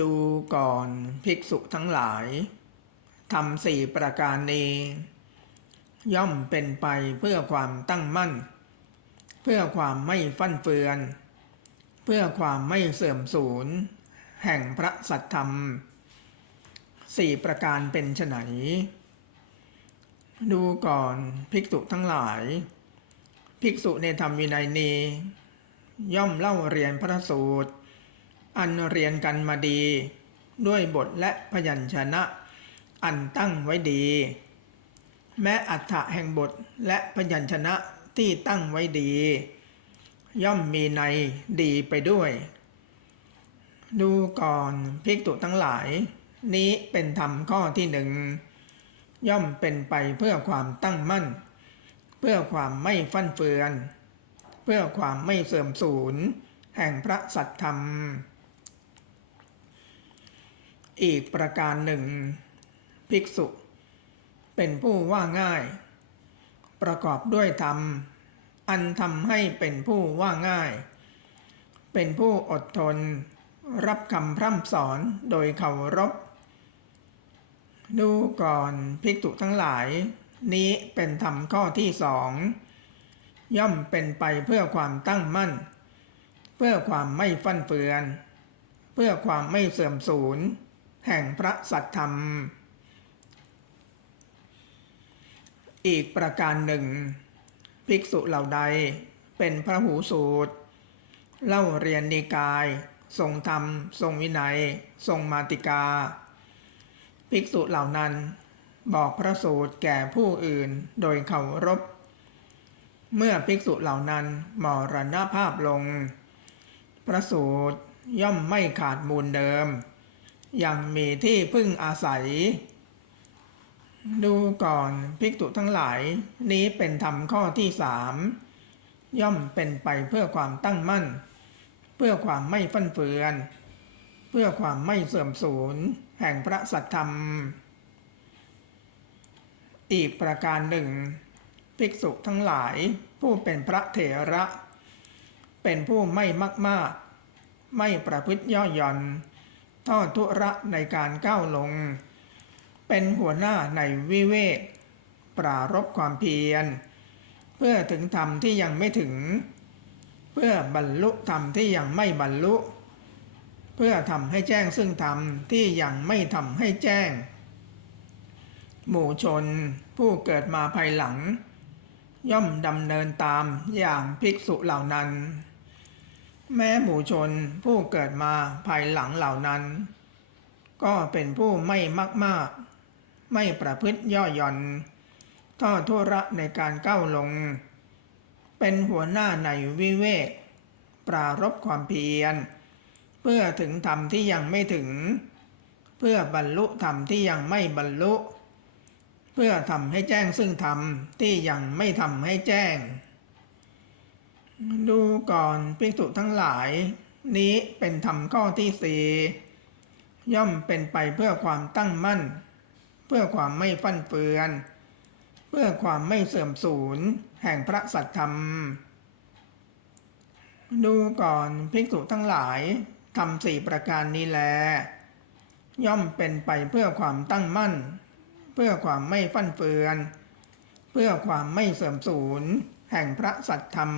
ดูก่อนภิกษุทั้งหลายทำสี่ประการนี้ย่อมเป็นไปเพื่อความตั้งมั่น เพื่อความไม่ฟั่นเฟือน เพื่อความไม่เสื่อมสูญ แห่งพระสัทธรรมสี่ประการเป็นไฉนดูก่อนภิกษุทั้งหลาย ภิกษุในธรรมวินัยนี้ ย่อมเล่าเรียนพระสูตร อันเรียนกันมาดี ด้วยบทและพยัญชนะ อันตั้งไว้ดี แม้อัฏฐะแห่งบทและพยัญชนะที่ตั้งไว้ดี ย่อมมีในดีไปด้วย ดูก่อนภิกษุทั้งหลาย นี้เป็นธรรมข้อที่หนึ่งย่อมเป็นไปเพื่อความตั้งมั่น เพื่อความไม่ฟั่นเฟือน เพื่อความไม่เสื่อมสูญแห่งพระสัทธรรม อีกประการหนึ่ง ภิกษุ เป็นผู้ว่าง่าย ประกอบด้วยธรรม อันทำให้เป็นผู้ว่าง่าย เป็นผู้อดทน รับคำพร่ำสอนโดยเคารพดูก่อนภิกษุทั้งหลาย นี้เป็นธรรมข้อที่สองย่อมเป็นไปเพื่อความตั้งมั่น เพื่อความไม่ฟั่นเฟือน เพื่อความไม่เสื่อมสูญ แห่งพระสัทธรรม อีกประการหนึ่ง ภิกษุเหล่าใดเป็นพระหูสูตร เล่าเรียนนิกาย ทรงธรรม ทรงวินัย ทรงมาติกา ภิกษุเหล่านั้นบอกพระสูตรแก่ผู้อื่นโดยเคารพ เมื่อภิกษุเหล่านั้นมรณภาพลง พระสูตรย่อมไม่ขาดมูลเดิม ยังมีที่พึ่งอาศัย ดูก่อนภิกษุทั้งหลาย นี้เป็นธรรมข้อที่สามย่อมเป็นไปเพื่อความตั้งมั่น เพื่อความไม่ฟั่นเฟือน เพื่อความไม่เสื่อมสูญแห่งพระสัทธรรม อีกประการหนึ่ง ภิกษุทั้งหลายผู้เป็นพระเถระ เป็นผู้ไม่มากมากไม่ประพฤติย่อหย่อน ทอดทุระในการก้าวลง เป็นหัวหน้าในวิเวก ปรารบความเพียร เพื่อถึงธรรมที่ยังไม่ถึง เพื่อบรรลุธรรมที่ยังไม่บรรลุ เพื่อทำให้แจ้งซึ่งธรรมที่ยังไม่ทำให้แจ้ง หมู่ชนผู้เกิดมาภายหลัง ย่อมดำเนินตามอย่างภิกษุเหล่านั้น แม้หมู่ชนผู้เกิดมาภายหลังเหล่านั้น ก็เป็นผู้ไม่มากมากๆไม่ประพฤติย่อหย่อนทอดทุระในการก้าวลง เป็นหัวหน้าในวิเวก ปรารบความเพียร เพื่อถึงธรรมที่ยังไม่ถึง เพื่อบรรลุธรรมที่ยังไม่บรรลุ เพื่อทำให้แจ้งซึ่งธรรมที่ยังไม่ทำให้แจ้ง ดูก่อนภิกษุทั้งหลาย นี้เป็นธรรมข้อที่สี่ย่อมเป็นไปเพื่อความตั้งมั่น เพื่อความไม่ฟั่นเฟือน เพื่อความไม่เสื่อมสูญแห่งพระสัทธรรม ดูก่อนภิกษุทั้งหลายทำสี่ประการนี้แล ย่อมเป็นไปเพื่อความตั้งมั่น เพื่อความไม่ฟั่นเฟือน เพื่อความไม่เสื่อมสูญ แห่งพระสัตธรรม